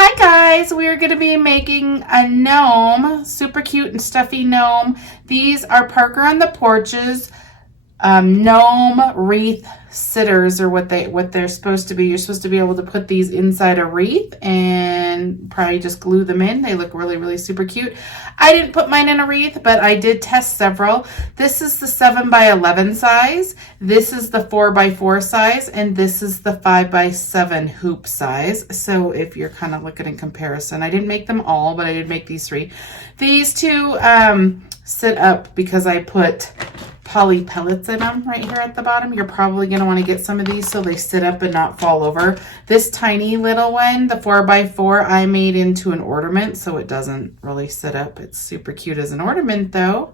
Hi guys, we're going to be making a gnome, super cute and stuffy gnome. These are Parker on the Porch's Gnome Wreath Sitters, or what they're supposed to be. You're supposed to be able to put these inside a wreath and probably just glue them in. They look really super cute. I didn't put mine in a wreath, but I did test several. This is the 7x11 size. This is the 4x4 size, and this is the 5x7 hoop size. So if you're kind of looking in comparison, I didn't make them all, but I did make these three. These two sit up because I put poly pellets in them right here at the bottom. You're probably going to want to get some of these so they sit up and not fall over. This tiny little one, the 4x4, I made into an ornament, so it doesn't really sit up. It's super cute as an ornament though.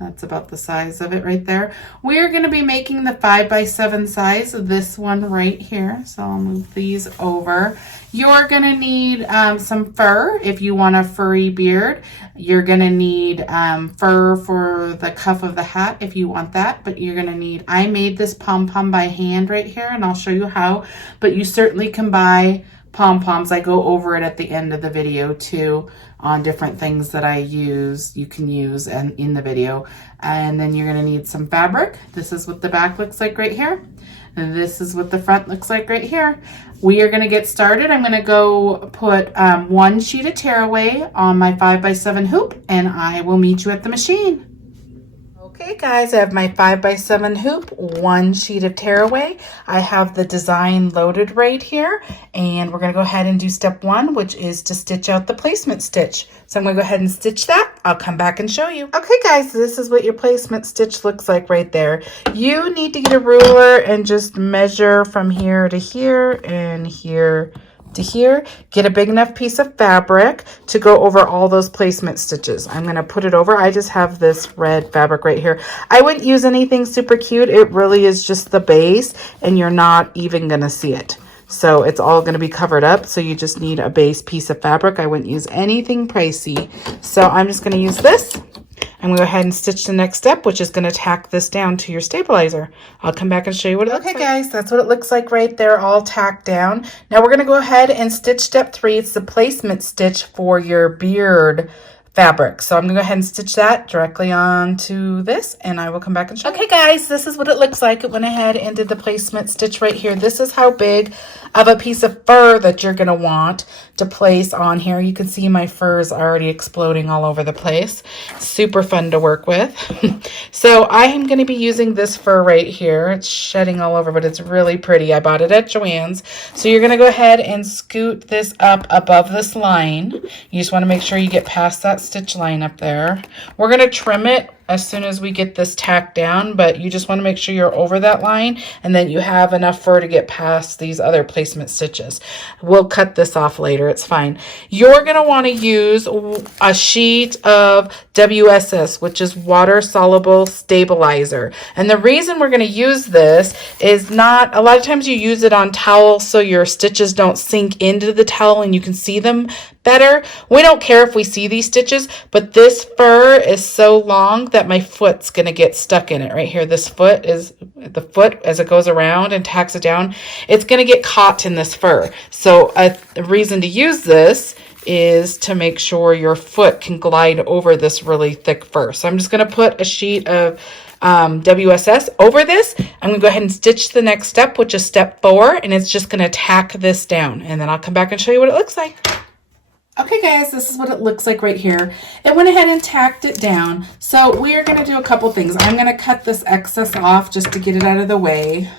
That's about the size of it right there. We're going to be making the 5x7 size of this one right here. So I'll move these over. You're going to need some fur if you want a furry beard. You're going to need fur for the cuff of the hat if you want that. But you're going to need, I made this pom pom by hand right here, and I'll show you how. But you certainly can buy pom poms. I go over it at the end of the video too, on different things that I use, you can use and in the video. And then you're going to need some fabric. This is what the back looks like right here. And this is what the front looks like right here. We are going to get started. I'm going to go put one sheet of tearaway on my 5x7 hoop, and I will meet you at the machine. Okay guys, I have my 5x7 hoop, one sheet of tearaway. I have the design loaded right here, and we're going to go ahead and do step one, which is to stitch out the placement stitch. So I'm going to go ahead and stitch that. I'll come back and show you. Okay guys, this is what your placement stitch looks like right there. You need to get a ruler and just measure from here to here and here to here. Get a big enough piece of fabric to go over all those placement stitches. I'm going to put it over. I just have this red fabric right here. I wouldn't use anything super cute. It really is just the base, and you're not even going to see it. So it's all going to be covered up. So you just need a base piece of fabric. I wouldn't use anything pricey. So I'm just going to use this. I'm going to go ahead and stitch the next step, which is going to tack this down to your stabilizer. I'll come back and show you what it looks like. Okay guys, that's what it looks like right there, all tacked down. Now we're going to go ahead and stitch step 3. It's the placement stitch for your beard fabric. So I'm going to go ahead and stitch that directly onto this, and I will come back and show you. Okay guys, this is what it looks like. It went ahead and did the placement stitch right here. This is how big of a piece of fur that you're going to want to place on here. You can see my fur is already exploding all over the place. Super fun to work with. So I am going to be using this fur right here. It's shedding all over, but it's really pretty. I bought it at Joann's. So you're going to go ahead and scoot this up above this line. You just want to make sure you get past that stitch line up there. We're going to trim it as soon as we get this tacked down, but you just want to make sure you're over that line, and then you have enough fur to get past these other placement stitches. We'll cut this off later, it's fine. You're going to want to use a sheet of WSS, which is water soluble stabilizer. And the reason we're going to use this is not, a lot of times you use it on towels so your stitches don't sink into the towel and you can see them better. We don't care if we see these stitches, but this fur is so long that my foot's going to get stuck in it right here. This foot is the foot as it goes around and tacks it down. It's going to get caught in this fur. So a reason to use this is to make sure your foot can glide over this really thick fur. So I'm just going to put a sheet of WSS over this. I'm going to go ahead and stitch the next step, which is step 4, and it's just going to tack this down, and then I'll come back and show you what it looks like. Okay guys, this is what it looks like right here. It went ahead and tacked it down. So we are going to do a couple things. I'm going to cut this excess off just to get it out of the way.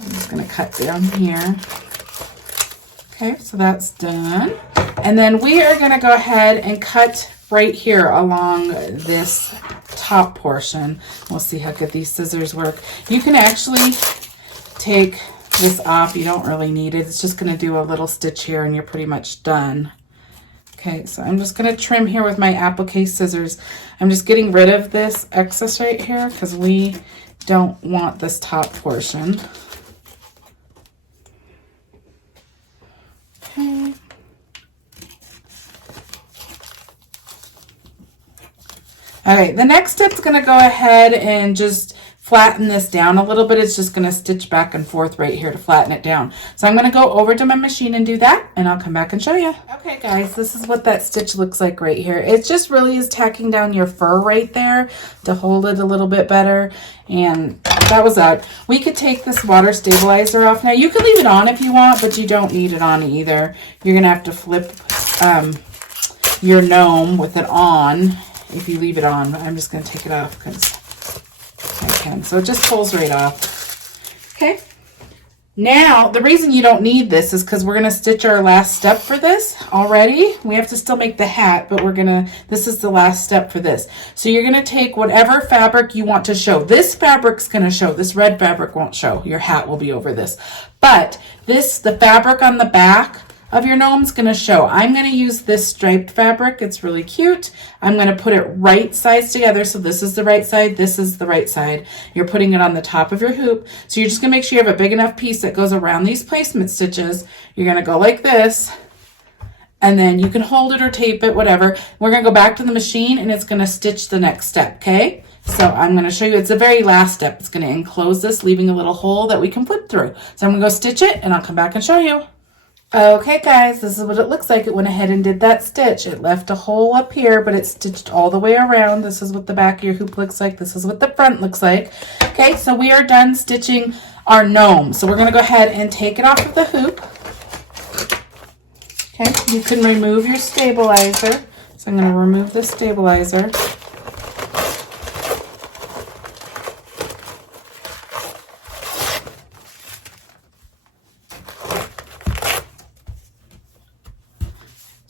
I'm just going to cut down here. Okay, so that's done. And then we are going to go ahead and cut right here along this top portion. We'll see how good these scissors work. You can actually take this off. You don't really need it. It's just going to do a little stitch here and you're pretty much done. Okay, so I'm just going to trim here with my applique scissors. I'm just getting rid of this excess right here because we don't want this top portion. Okay. All right, the next step's going to go ahead and just flatten this down a little bit. It's just going to stitch back and forth right here to flatten it down. So I'm going to go over to my machine and do that, and I'll come back and show you. Okay guys, this is what that stitch looks like right here. It just really is tacking down your fur right there to hold it a little bit better. And that was that. We could take this water stabilizer off. Now you can leave it on if you want, but you don't need it on either. You're going to have to flip your gnome with it on if you leave it on. I'm just going to take it off because I can. So it just pulls right off. Okay. Now, the reason you don't need this is because we're going to stitch our last step for this already. We have to still make the hat, but this is the last step for this. So you're going to take whatever fabric you want to show. This fabric's going to show. This red fabric won't show. Your hat will be over this. But the fabric on the back of your gnome's going to show. I'm going to use this striped fabric. It's really cute. I'm going to put it right sides together. So this is the right side. This is the right side. You're putting it on the top of your hoop. So you're just going to make sure you have a big enough piece that goes around these placement stitches. You're going to go like this. And then you can hold it or tape it, whatever. We're going to go back to the machine and it's going to stitch the next step. Okay. So I'm going to show you, it's the very last step. It's going to enclose this, leaving a little hole that we can flip through. So I'm going to go stitch it and I'll come back and show you. Okay guys, this is what it looks like. It went ahead and did that stitch. It left a hole up here, but it stitched all the way around. This is what the back of your hoop looks like. This is what the front looks like. Okay, so we are done stitching our gnome. So we're going to go ahead and take it off of the hoop. Okay, you can remove your stabilizer. So I'm going to remove the stabilizer.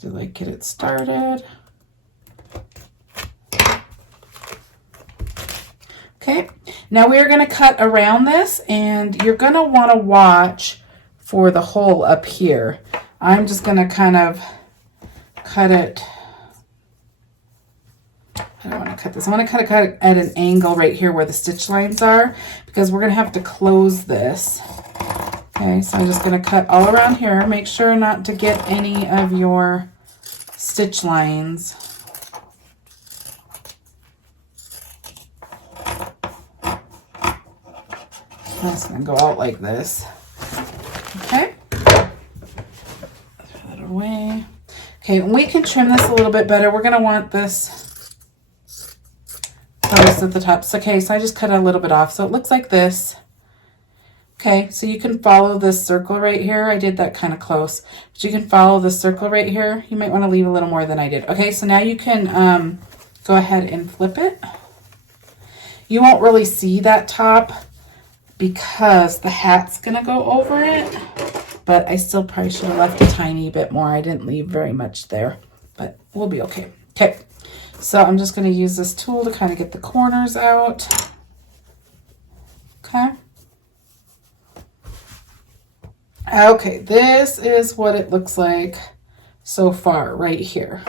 To like get it started. Okay, now we are going to cut around this, and you're going to want to watch for the hole up here. I'm just going to kind of cut it. I don't want to cut this. I want to cut it at an angle right here where the stitch lines are, because we're going to have to close this. Okay, so I'm just going to cut all around here. Make sure not to get any of your stitch lines. That's going to go out like this. Okay. Throw that away. Okay, and we can trim this a little bit better. We're going to want this close at the top. So, okay, so I just cut a little bit off. So it looks like this. Okay, so you can follow this circle right here. I did that kind of close, but you can follow this circle right here. You might want to leave a little more than I did. Okay, so now you can go ahead and flip it. You won't really see that top because the hat's going to go over it, but I still probably should have left a tiny bit more. I didn't leave very much there, but we'll be okay. Okay, so I'm just going to use this tool to kind of get the corners out. Okay. Okay, this is what it looks like so far right here.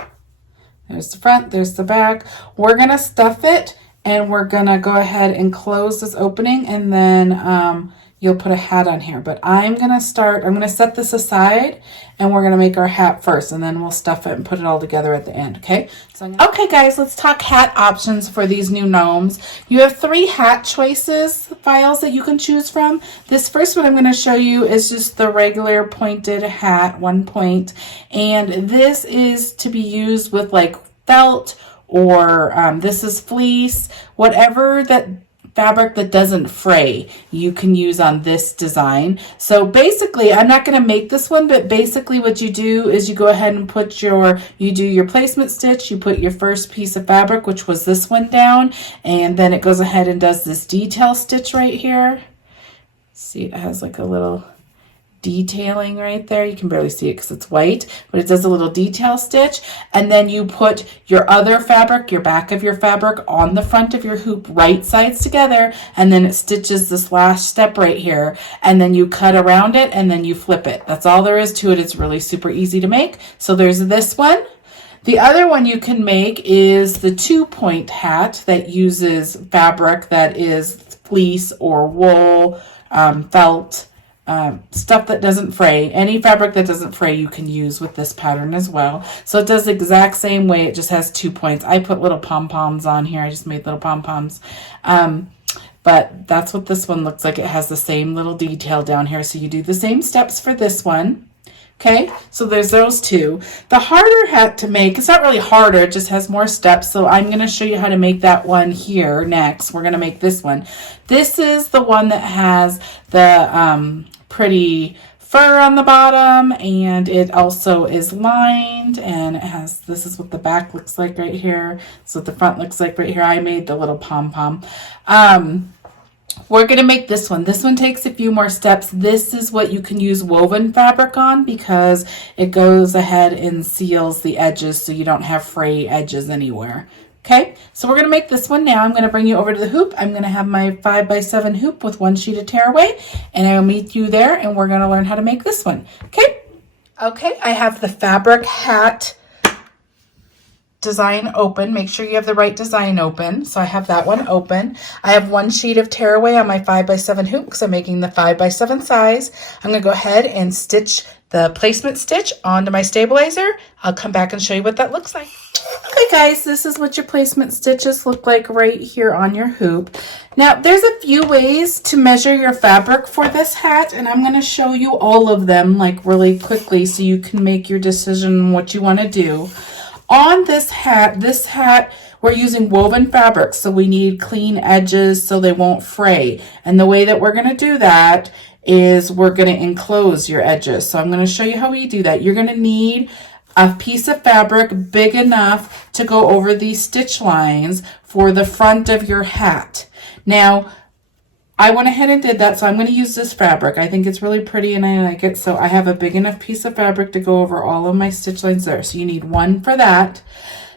There's the front, there's the back. We're going to stuff it, and we're going to go ahead and close this opening, and then you'll put a hat on here. But I'm going to set this aside, and we're going to make our hat first, and then we'll stuff it and put it all together at the end, okay? Okay, guys, let's talk hat options for these new gnomes. You have 3 hat choices, files that you can choose from. This first one I'm going to show you is just the regular pointed hat, 1 point, and this is to be used with like felt, or this is fleece, whatever that fabric that doesn't fray you can use on this design. So basically, I'm not going to make this one, but basically what you do is you go ahead and you do your placement stitch, you put your first piece of fabric, which was this one, down, and then it goes ahead and does this detail stitch right here. See, it has like a little detailing right there. You can barely see it because it's white, but it does a little detail stitch, and then you put your other fabric, your back of your fabric, on the front of your hoop, right sides together, and then it stitches this last step right here, and then you cut around it, and then you flip it. That's all there is to it. It's really super easy to make. So there's this one. The other one you can make is the 2-point hat that uses fabric that is fleece or wool, felt, stuff that doesn't fray. Any fabric that doesn't fray you can use with this pattern as well. So it does the exact same way. It just has 2 points. I put little pom-poms on here. I just made little pom-poms. but that's what this one looks like. It has the same little detail down here. So you do the same steps for this one. Okay, so there's those two. The harder hat to make, it's not really harder, it just has more steps. So I'm going to show you how to make that one here next. We're going to make this one. This is the one that has the pretty fur on the bottom, and it also is lined, and it has, this is what the back looks like right here. This is what the front looks like right here. I made the little pom-pom. We're going to make this one. This one takes a few more steps. This is what you can use woven fabric on because it goes ahead and seals the edges so you don't have fray edges anywhere. Okay, so we're going to make this one now. I'm going to bring you over to the hoop. I'm going to have my 5x7 hoop with 1 sheet of tearaway, and I'll meet you there, and we're going to learn how to make this one. Okay? Okay, I have the fabric hat design open. Make sure you have the right design open. So I have that one open. I have 1 sheet of tearaway on my 5x7 hoop because I'm making the 5x7 size. I'm going to go ahead and stitch the placement stitch onto my stabilizer. I'll come back and show you what that looks like. Okay guys, this is what your placement stitches look like right here on your hoop. Now there's a few ways to measure your fabric for this hat, and I'm going to show you all of them like really quickly so you can make your decision on what you want to do. On this hat, we're using woven fabric, so we need clean edges so they won't fray. And the way that we're going to do that is we're going to enclose your edges. So I'm going to show you how we do that. You're going to need a piece of fabric big enough to go over these stitch lines for the front of your hat. Now, I went ahead and did that, so I'm going to use this fabric. I think it's really pretty and I like it, so I have a big enough piece of fabric to go over all of my stitch lines there. So you need 1 for that.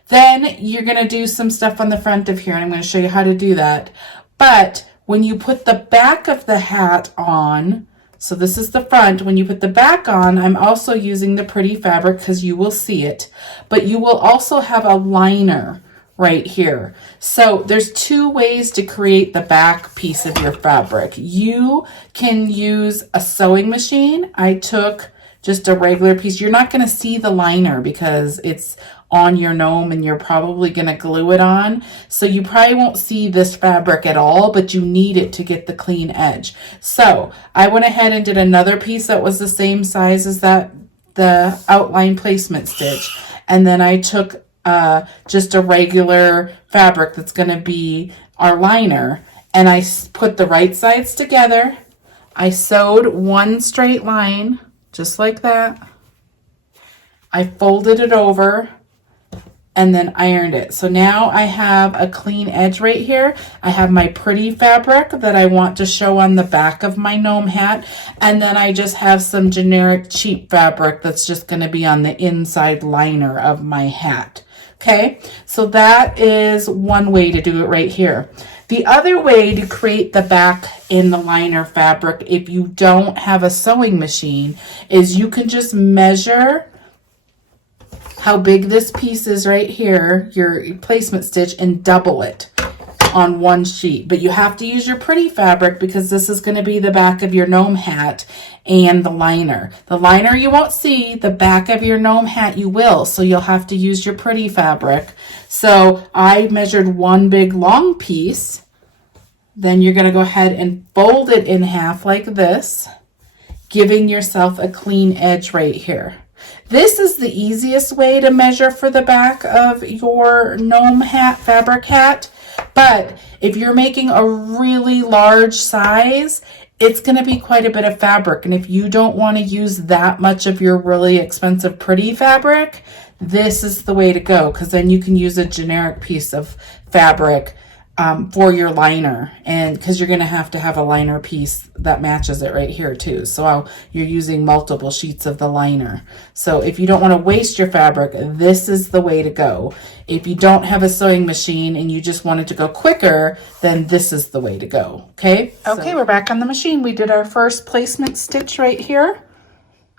Then you're going to do some stuff on the front of here, and I'm going to show you how to do that. But when you put the back of the hat on, so this is the front, when you put the back on, I'm also using the pretty fabric because you will see it, but you will also have a liner right here. So there's 2 ways to create the back piece of your fabric. You can use a sewing machine. I took just a regular piece. You're not going to see the liner because it's on your gnome and you're probably going to glue it on. So you probably won't see this fabric at all, but you need it to get the clean edge. So I went ahead and did another piece that was the same size as that, the outline placement stitch. And then I took just a regular fabric that's going to be our liner, and I put the right sides together. I sewed 1 straight line just like that. I folded it over and then ironed it. So now I have a clean edge right here. I have my pretty fabric that I want to show on the back of my gnome hat, and then I just have some generic cheap fabric that's just going to be on the inside liner of my hat. Okay, so that is one way to do it right here. The other way to create the back in the liner fabric, if you don't have a sewing machine, is you can just measure how big this piece is right here, your placement stitch, and double it on 1 sheet. But you have to use your pretty fabric because this is going to be the back of your gnome hat and the liner. The liner you won't see, the back of your gnome hat you will, so you'll have to use your pretty fabric. So I measured 1 big long piece. Then you're going to go ahead and fold it in half like this, giving yourself a clean edge right here. This is the easiest way to measure for the back of your gnome hat, fabric hat. But if you're making a really large size, it's going to be quite a bit of fabric. And if you don't want to use that much of your really expensive pretty fabric, this is the way to go, because then you can use a generic piece of fabric for your liner, and because you're going to have a liner piece that matches it right here too. So you're using multiple sheets of the liner. So if you don't want to waste your fabric, this is the way to go. If you don't have a sewing machine and you just wanted to go quicker, then this is the way to go. Okay, we're back on the machine. We did our first placement stitch right here.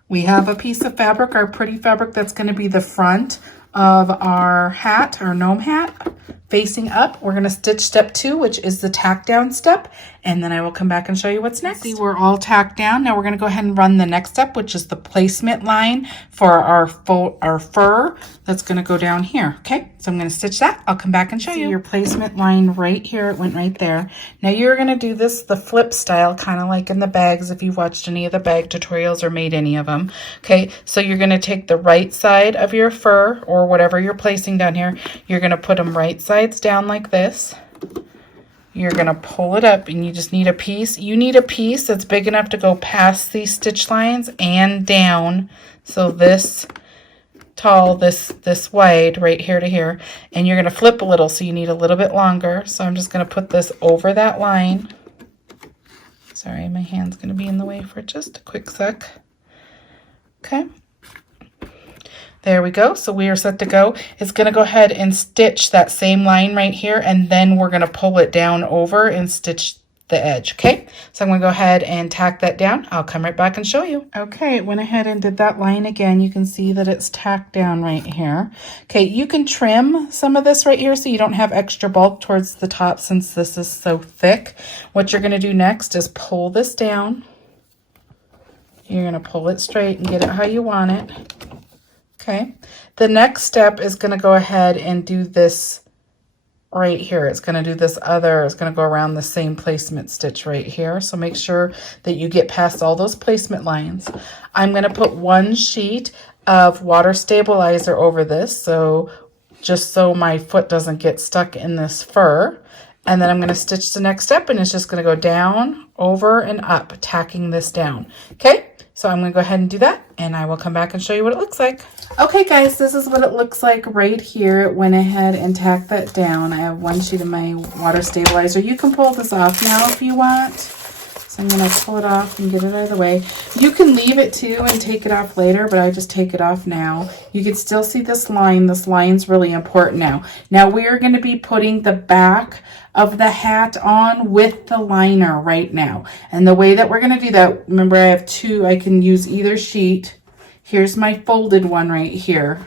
We have a piece of fabric, our pretty fabric, that's going to be the front of our hat, our gnome hat. facing up. We're going to stitch step 2, which is the tack down step, and then I will come back and show you what's next. See, we're all tacked down. Now we're going to go ahead and run the next step, which is the placement line for our fur that's going to go down here. Okay, so I'm going to stitch that. I'll come back and show you your placement line right here. It went right there. Now you're going to do this the flip style, kind of like in the bags if you've watched any of the bag tutorials or made any of them. Okay, so you're going to take the right side of your fur or whatever you're placing down here. You're going to put them right sides down like this. You're going to pull it up, and you just need a piece. You need a piece that's big enough to go past these stitch lines and down. So this tall, this wide, right here to here. And you're going to flip a little, so you need a little bit longer. So I'm just going to put this over that line. Sorry, my hand's going to be in the way for just a quick sec. Okay. There we go. So we are set to go. It's going to go ahead and stitch that same line right here, and then we're going to pull it down over and stitch the edge. Okay, so I'm going to go ahead and tack that down. I'll come right back and show you. Okay, it went ahead and did that line again. You can see that it's tacked down right here. Okay, you can trim some of this right here so you don't have extra bulk towards the top since this is so thick. What you're going to do next is pull this down. You're going to pull it straight and get it how you want it. Okay, the next step is going to go ahead and do this right here. It's going to do this other, it's going to go around the same placement stitch right here. So make sure that you get past all those placement lines. I'm going to put one sheet of water stabilizer over this, so just so my foot doesn't get stuck in this fur. And then I'm going to stitch the next step, and it's just going to go down, over, and up, tacking this down. Okay, so I'm going to go ahead and do that, and I will come back and show you what it looks like. Okay, guys, this is what it looks like right here. It went ahead and tacked that down. I have one sheet of my water stabilizer. You can pull this off now if you want. So I'm going to pull it off and get it out of the way. You can leave it too and take it off later, but I just take it off now. You can still see this line. This line's really important now. Now we're going to be putting the back of the hat on with the liner right now. And the way that we're going to do that, remember I have two, I can use either sheet. Here's my folded one right here.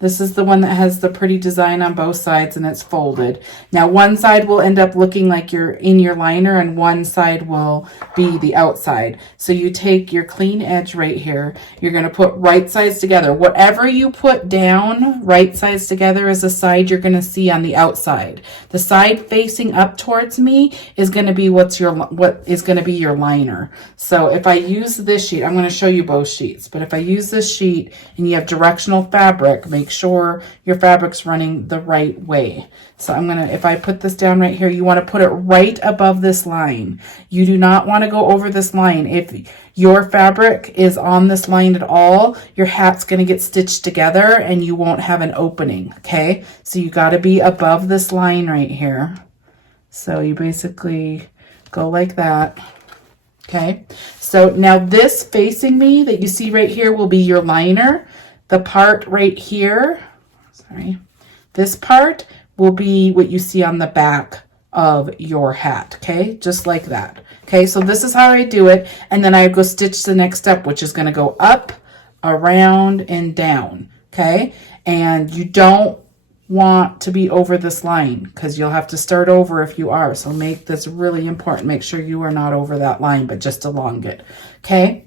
This is the one that has the pretty design on both sides, and it's folded. Now one side will end up looking like you're in your liner, and one side will be the outside. So you take your clean edge right here. You're going to put right sides together. Whatever you put down, right sides together is the side you're going to see on the outside. The side facing up towards me is going to be what is going to be your liner. So if I use this sheet, I'm going to show you both sheets, but if I use this sheet and you have directional fabric, make sure your fabric's running the right way. So I'm gonna, if I put this down right here, you want to put it right above this line. You do not want to go over this line. If your fabric is on this line at all, your hat's going to get stitched together and you won't have an opening. Okay, so you got to be above this line right here. So you basically go like that. Okay, so now this facing me that you see right here will be your liner. The part right here, sorry, this part will be what you see on the back of your hat, okay? Just like that, okay? So this is how I do it, and then I go stitch the next step, which is gonna go up, around, and down, okay? And you don't want to be over this line because you'll have to start over if you are. So make this really important. Make sure you are not over that line, but just along it, okay?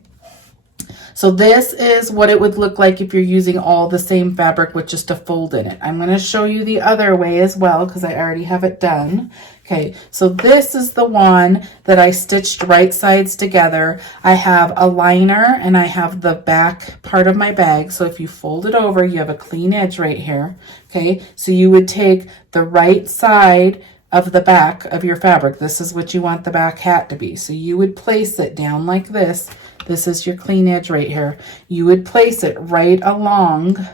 So this is what it would look like if you're using all the same fabric with just a fold in it. I'm going to show you the other way as well because I already have it done. Okay, so this is the one that I stitched right sides together. I have a liner and I have the back part of my bag. So if you fold it over, you have a clean edge right here. Okay, so you would take the right side of the back of your fabric. This is what you want the back hat to be. So you would place it down like this. This is your clean edge right here. You would place it right along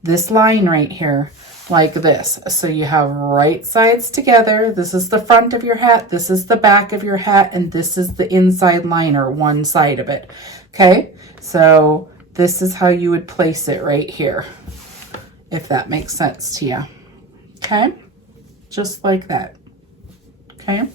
this line right here like this. So you have right sides together. This is the front of your hat. This is the back of your hat. And this is the inside liner, one side of it. Okay, so this is how you would place it right here, if that makes sense to you. Okay, just like that. Okay.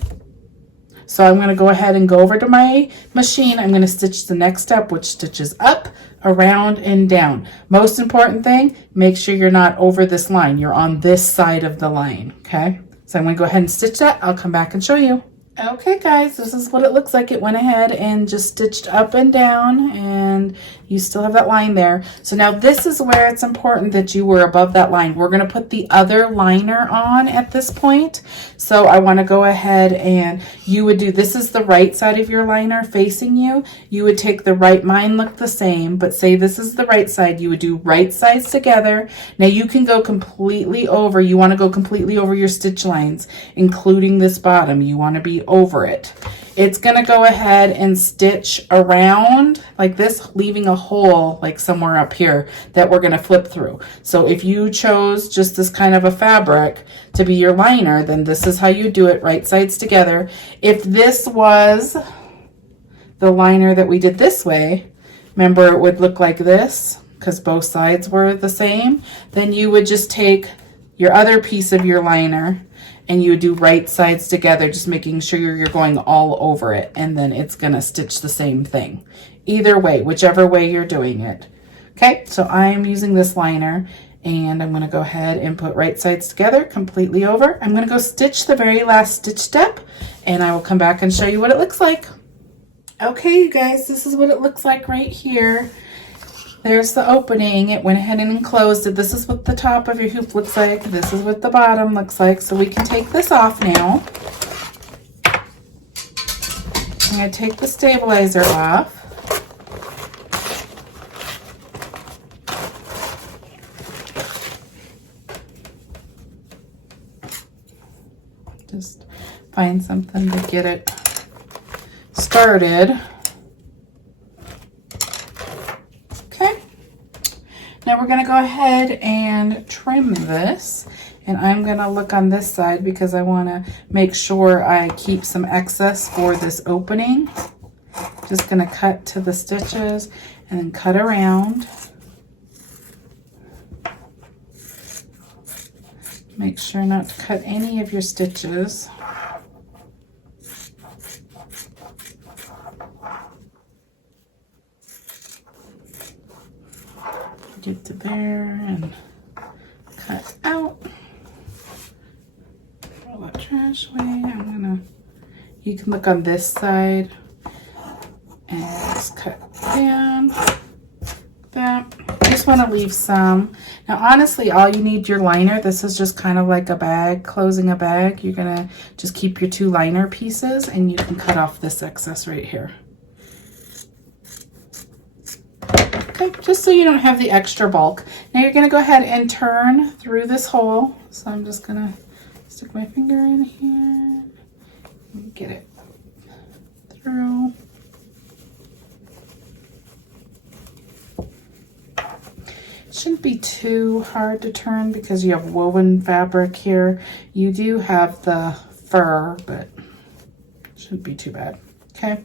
So I'm going to go ahead and go over to my machine. I'm going to stitch the next step, which stitches up, around, and down. Most important thing, make sure you're not over this line. You're on this side of the line, okay? So I'm going to go ahead and stitch that. I'll come back and show you. Okay guys, this is what it looks like. It went ahead and just stitched up and down, and you still have that line there. So now this is where it's important that you were above that line. We're going to put the other liner on at this point. So I want to go ahead and you would do, this is the right side of your liner facing you. You would take the right, mine look the same, but say this is the right side. You would do right sides together. Now you can go completely over. You want to go completely over your stitch lines, including this bottom. You want to be over it. It's going to go ahead and stitch around like this, leaving a hole like somewhere up here that we're going to flip through. So if you chose just this kind of a fabric to be your liner, then this is how you do it, right sides together. If this was the liner that we did this way, remember it would look like this because both sides were the same, then you would just take your other piece of your liner and you do right sides together, just making sure you're going all over it, and then it's going to stitch the same thing. Either way, whichever way you're doing it. Okay, so I'm using this liner, and I'm going to go ahead and put right sides together, completely over. I'm going to go stitch the very last stitch step, and I will come back and show you what it looks like. Okay, you guys, this is what it looks like right here. There's the opening. It went ahead and enclosed it. This is what the top of your hoop looks like. This is what the bottom looks like. So we can take this off now. I'm going to take the stabilizer off. Just find something to get it started. Now we're going to go ahead and trim this, and I'm going to look on this side because I want to make sure I keep some excess for this opening. Just going to cut to the stitches and then cut around. Make sure not to cut any of your stitches. Get to there and cut out. Throw that trash away. You can look on this side and just cut down that. I just want to leave some. Now honestly, all you need your liner, this is just kind of like a bag, closing a bag. You're gonna just keep your two liner pieces, and you can cut off this excess right here. Okay, just so you don't have the extra bulk. Now you're going to go ahead and turn through this hole. So I'm just going to stick my finger in here and get it through. It shouldn't be too hard to turn because you have woven fabric here. You do have the fur, but it shouldn't be too bad. Okay.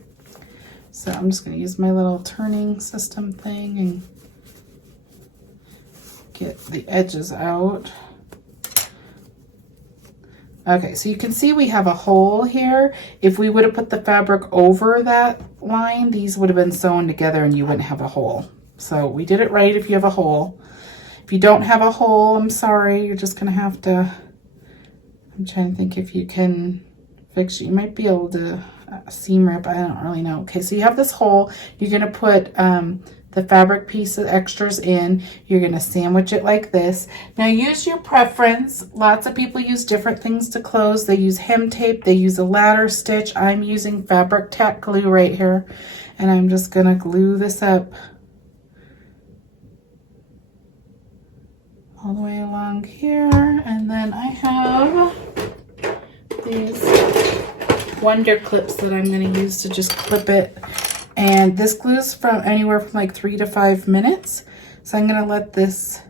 So I'm just going to use my little turning system thing and get the edges out. Okay, so you can see we have a hole here. If we would have put the fabric over that line, these would have been sewn together and you wouldn't have a hole. So we did it right if you have a hole. If you don't have a hole, I'm sorry, you're just going to have to, I'm trying to think if you can fix it. You might be able to seam rip, I don't really know. Okay, so you have this hole. You're going to put the fabric piece of extras in. You're going to sandwich it like this. Now use your preference. Lots of people use different things to close. They use hem tape. They use a ladder stitch. I'm using fabric tack glue right here, and I'm just going to glue this up all the way along here. And then I have these Wonder clips that I'm going to use to just clip it, and this glues from anywhere from like 3 to 5 minutes. So I'm going to let this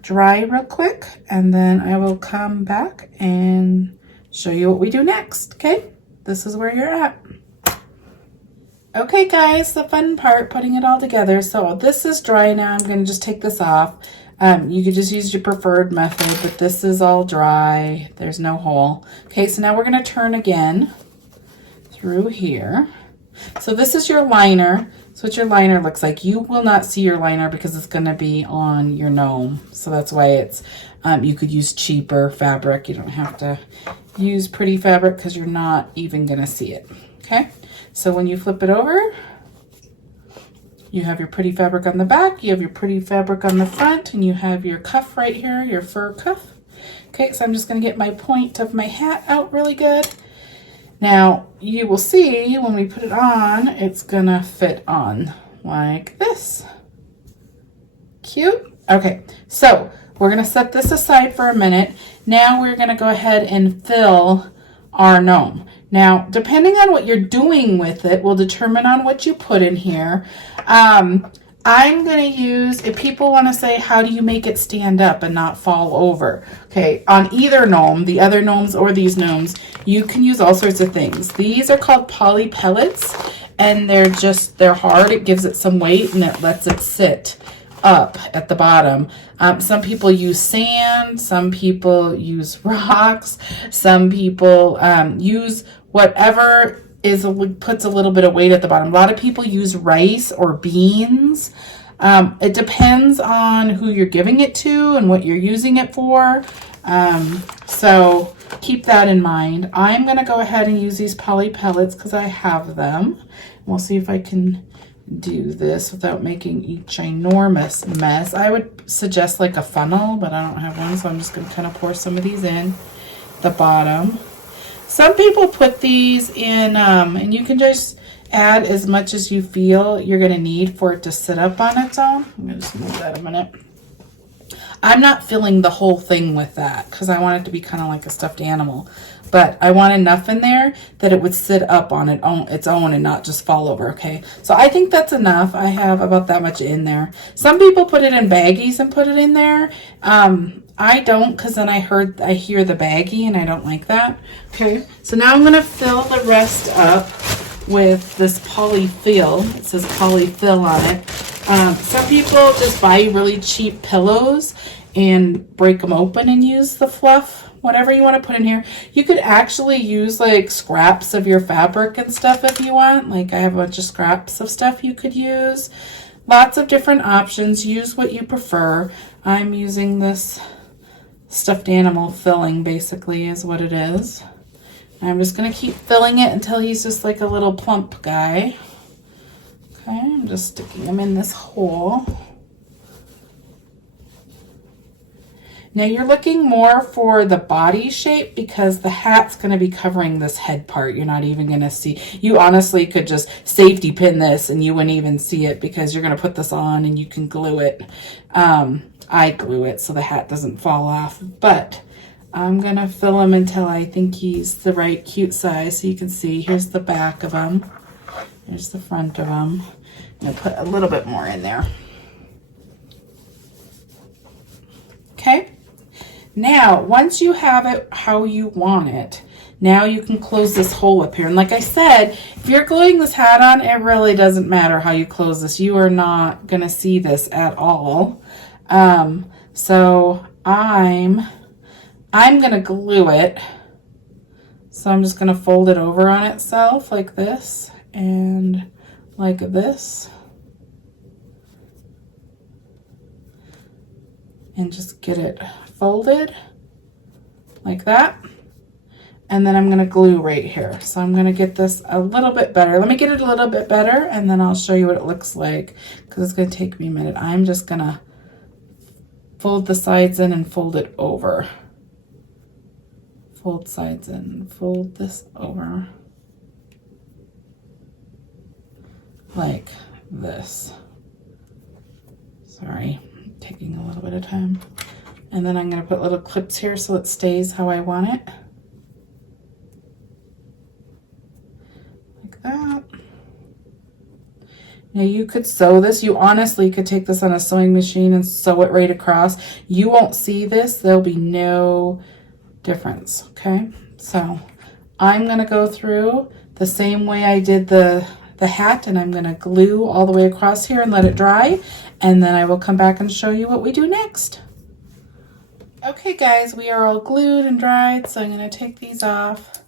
dry real quick, and then I will come back and show you what we do next. Okay, this is where you're at. Okay guys, the fun part, putting it all together. So this is dry now. I'm going to just take this off. You could just use your preferred method, but this is all dry. There's no hole. Okay, so now we're going to turn again. through here. So this is your liner. So what your liner looks like. You will not see your liner because it's going to be on your gnome. So that's why it's, you could use cheaper fabric. You don't have to use pretty fabric because you're not even going to see it. Okay. So when you flip it over, you have your pretty fabric on the back, you have your pretty fabric on the front, and you have your cuff right here, your fur cuff. Okay, so I'm just going to get my point of my hat out really good. Now, you will see when we put it on, it's going to fit on like this. Cute. Okay, so we're going to set this aside for a minute. Now we're going to go ahead and fill our gnome. Now, depending on what you're doing with it will determine on what you put in here. I'm going to use, if people want to say, how do you make it stand up and not fall over? Okay, on either gnome, the other gnomes or these gnomes, you can use all sorts of things. These are called poly pellets, and they're hard. It gives it some weight, and it lets it sit up at the bottom. Some people use sand, some people use rocks, some people use whatever puts a little bit of weight at the bottom. A lot of people use rice or beans. It depends on who you're giving it to and what you're using it for. So keep that in mind. I'm going to go ahead and use these poly pellets because I have them. We'll see if I can do this without making a ginormous mess. I would suggest like a funnel, but I don't have one, so I'm just going to kind of pour some of these in the bottom. Some people put these in, and you can just add as much as you feel you're going to need for it to sit up on its own. I'm going to just move that a minute. I'm not filling the whole thing with that because I want it to be kind of like a stuffed animal. But I want enough in there that it would sit up on its own and not just fall over, okay? So I think that's enough. I have about that much in there. Some people put it in baggies and put it in there. I don't, because then I hear the baggie and I don't like that. Okay, so now I'm going to fill the rest up with this polyfill. It says polyfill on it. Some people just buy really cheap pillows and break them open and use the fluff. Whatever you want to put in here. You could actually use like scraps of your fabric and stuff if you want. Like I have a bunch of scraps of stuff you could use. Lots of different options. Use what you prefer. I'm using this stuffed animal filling basically is what it is. I'm just going to keep filling it until he's just like a little plump guy. Okay, I'm just sticking him in this hole. Now you're looking more for the body shape because the hat's going to be covering this head part. You're not even going to see. You honestly could just safety pin this and you wouldn't even see it because you're going to put this on and you can glue it. I glue it so the hat doesn't fall off. But I'm going to fill him until I think he's the right cute size. So you can see here's the back of him. Here's the front of him. I'm going to put a little bit more in there. Okay. Now, once you have it how you want it, now you can close this hole up here. And like I said, if you're gluing this hat on, it really doesn't matter how you close this. You are not going to see this at all. So I'm going to glue it. So I'm just going to fold it over on itself like this and like this. And just get it folded like that. And then I'm going to glue right here. So I'm going to get this a little bit better. Let me get it a little bit better and then I'll show you what it looks like because it's going to take me a minute. I'm just going to fold the sides in and fold it over. Fold sides in, fold this over. Like this. Sorry. Taking a little bit of time. And then I'm going to put little clips here so it stays how I want it. Like that. Now you could sew this. You honestly could take this on a sewing machine and sew it right across. You won't see this. There'll be no difference. Okay. So I'm going to go through the same way I did the hat and I'm going to glue all the way across here and let it dry. And then I will come back and show you what we do next. Okay guys, we are all glued and dried, so I'm going to take these off.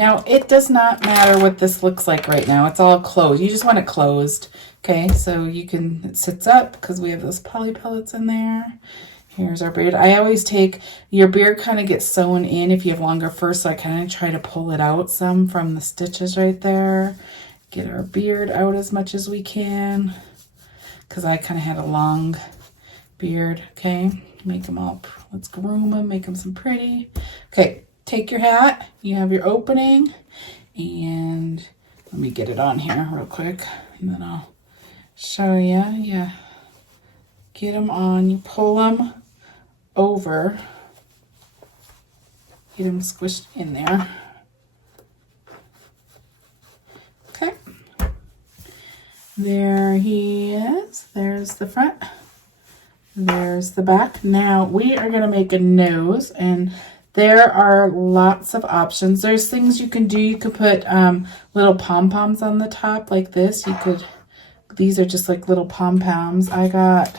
Now, it does not matter what this looks like right now. It's all closed. You just want it closed. Okay, so you can, it sits up because we have those poly pellets in there. Here's our beard. I always take, your beard kind of gets sewn in if you have longer fur, so I kind of try to pull it out some from the stitches right there. Get our beard out as much as we can because I kind of had a long beard. Okay, make them all, let's groom them, make them some pretty. Okay, take your hat, you have your opening, and let me get it on here real quick, and then I'll show you. Yeah, get them on, you pull them over, get them squished in there. Okay, there he is. There's the front, there's the back. Now we are going to make a nose, and there are lots of options. There's things you can do. You could put little pom-poms on the top like this. You could, these are just like little pom-poms. I got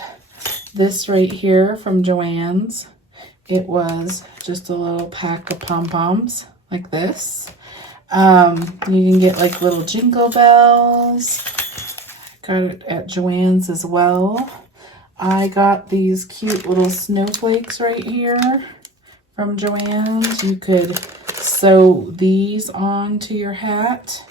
this right here from Joann's. It was just a little pack of pom-poms like this. You can get like little jingle bells. Got it at Joann's as well. I got these cute little snowflakes right here from Joann's. You could sew these onto your hat.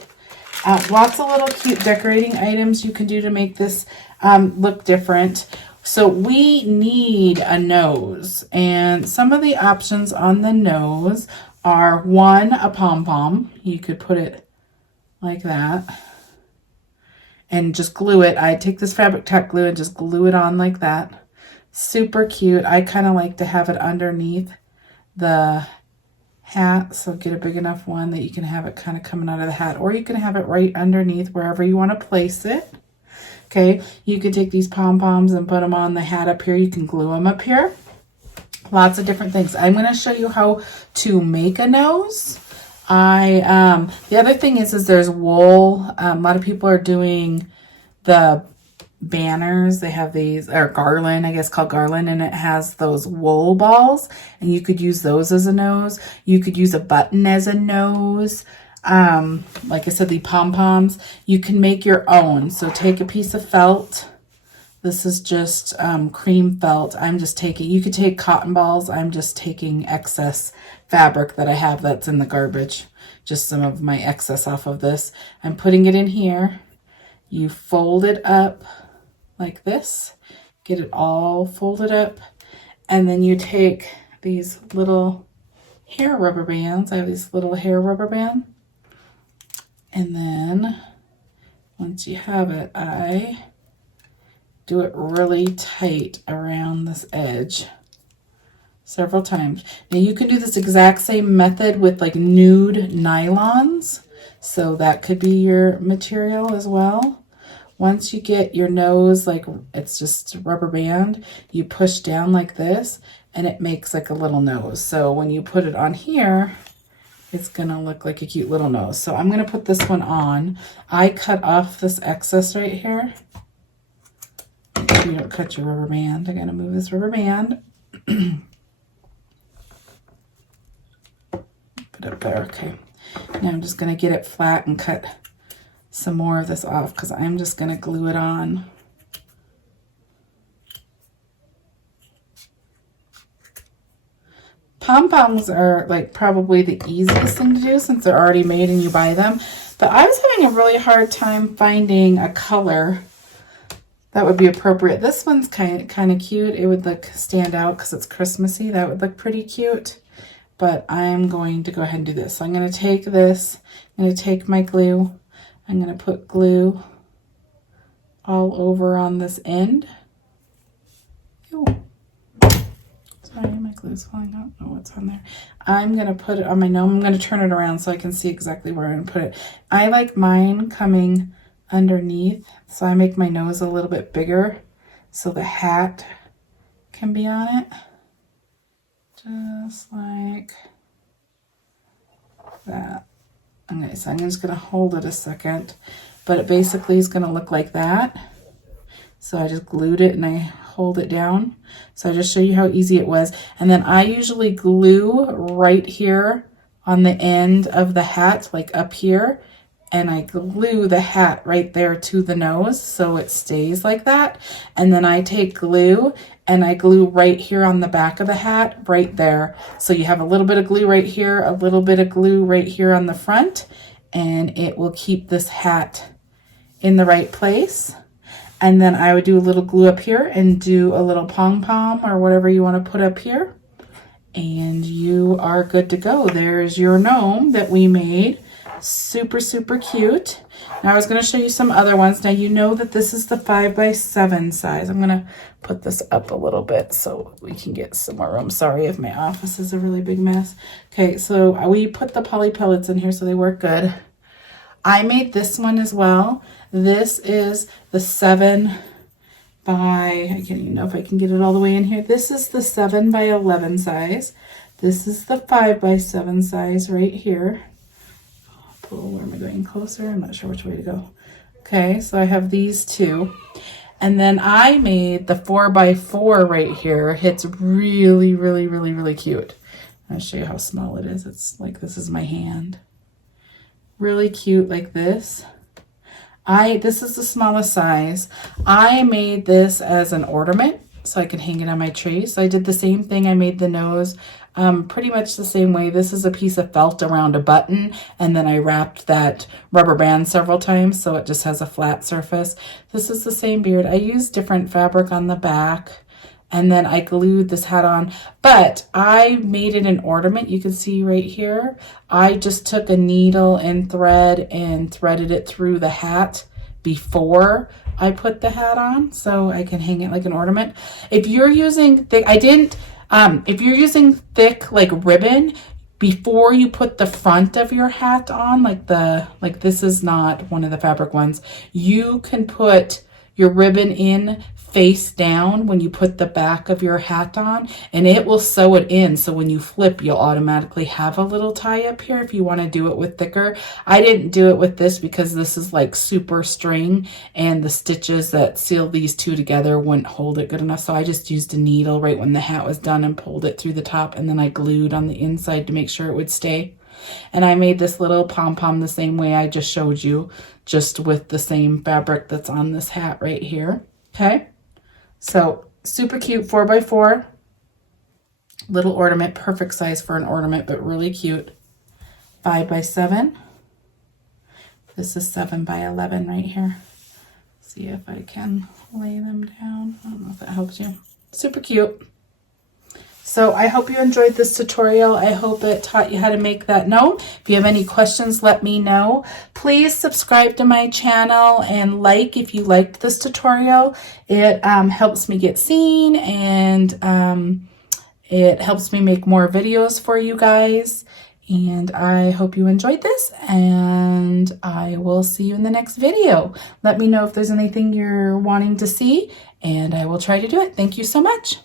Lots of little cute decorating items you can do to make this look different. So we need a nose, and some of the options on the nose are, one, a pom-pom. You could put it like that and just glue it. I take this fabric tack glue and just glue it on like that. Super cute. I kind of like to have it underneath the hat, so get a big enough one that you can have it kind of coming out of the hat, or you can have it right underneath wherever you want to place it. Okay, you could take these pom-poms and put them on the hat up here. You can glue them up here. Lots of different things. I'm going to show you how to make a nose. The other thing is there's wool. A lot of people are doing the banners. They have these, or garland, I guess called garland, and it has those wool balls, and you could use those as a nose. You could use a button as a nose. Like I said, the pom-poms, you can make your own. So take a piece of felt. This is just cream felt. I'm just taking, you could take cotton balls. I'm just taking excess fabric that I have that's in the garbage. Just some of my excess off of this. I'm putting it in here. You fold it up like this. Get it all folded up. And then you take these little hair rubber bands. I have these little hair rubber bands. And then once you have it, I do it really tight around this edge several times. Now you can do this exact same method with like nude nylons. So that could be your material as well. Once you get your nose, like it's just rubber band, you push down like this and it makes like a little nose. So when you put it on here, it's gonna look like a cute little nose. So I'm gonna put this one on. I cut off this excess right here. You don't cut your rubber band. I'm gonna move this rubber band. Put it up there, okay. Now I'm just gonna get it flat and cut some more of this off because I'm just gonna glue it on. Pom-poms are like probably the easiest thing to do since they're already made and you buy them. But I was having a really hard time finding a color that would be appropriate. This one's kind of cute. It would look stand out because it's Christmassy. That would look pretty cute. But I'm going to go ahead and do this. So I'm going to take this. I'm going to take my glue. I'm going to put glue all over on this end. Ew. Sorry, my glue's falling out. Oh, what's on there? I'm going to put it on my gnome. I'm going to turn it around so I can see exactly where I'm going to put it. I like mine coming underneath, so I make my nose a little bit bigger so the hat can be on it. Just like that. Okay, so I'm just going to hold it a second, but it basically is going to look like that. So I just glued it and I hold it down. So I just show you how easy it was. And then I usually glue right here on the end of the hat, like up here, and I glue the hat right there to the nose so it stays like that. And then I take glue and I glue right here on the back of the hat, right there. So you have a little bit of glue right here, a little bit of glue right here on the front, and it will keep this hat in the right place. And then I would do a little glue up here and do a little pom pom or whatever you want to put up here. And you are good to go. There's your gnome that we made. Super, super cute. Now I was going to show you some other ones. Now you know that this is the 5x7 size. I'm going to put this up a little bit so we can get some more room. Sorry if my office is a really big mess. Okay, so we put the poly pellets in here so they work good. I made this one as well. This is the 7 by, I can't even know if I can get it all the way in here. This is the 7x11 size. This is the 5x7 size right here. Where am I going closer? I'm not sure which way to go. Okay, so I have these two. And then I made the 4x4 right here. It's really, really, really, really cute. I'll show you how small it is. It's like, this is my hand. Really cute like this. This is the smallest size. I made this as an ornament so I can hang it on my tree. So I did the same thing. I made the nose pretty much the same way. This is a piece of felt around a button, and then I wrapped that rubber band several times so it just has a flat surface. This is the same beard. I used different fabric on the back, and then I glued this hat on, but I made it an ornament. You can see right here, I just took a needle and thread and threaded it through the hat before I put the hat on so I can hang it like an ornament. If you're using thick, if you're using thick like ribbon, before you put the front of your hat on, like this is not one of the fabric ones, you can put your ribbon in face down when you put the back of your hat on, and it will sew it in. So when you flip, you'll automatically have a little tie up here if you want to do it with thicker. I didn't do it with this because this is like super string, and the stitches that seal these two together wouldn't hold it good enough. So I just used a needle right when the hat was done and pulled it through the top, and then I glued on the inside to make sure it would stay. And I made this little pom-pom the same way I just showed you, just with the same fabric that's on this hat right here. Okay, so super cute 4x4 little ornament, perfect size for an ornament, but really cute. 5x7. This is 7x11 right here. See if I can lay them down. I don't know if that helps you. Super cute. So I hope you enjoyed this tutorial. I hope it taught you how to make that gnome. If you have any questions, let me know. Please subscribe to my channel and like if you liked this tutorial. It helps me get seen, and it helps me make more videos for you guys. And I hope you enjoyed this, and I will see you in the next video. Let me know if there's anything you're wanting to see, and I will try to do it. Thank you so much.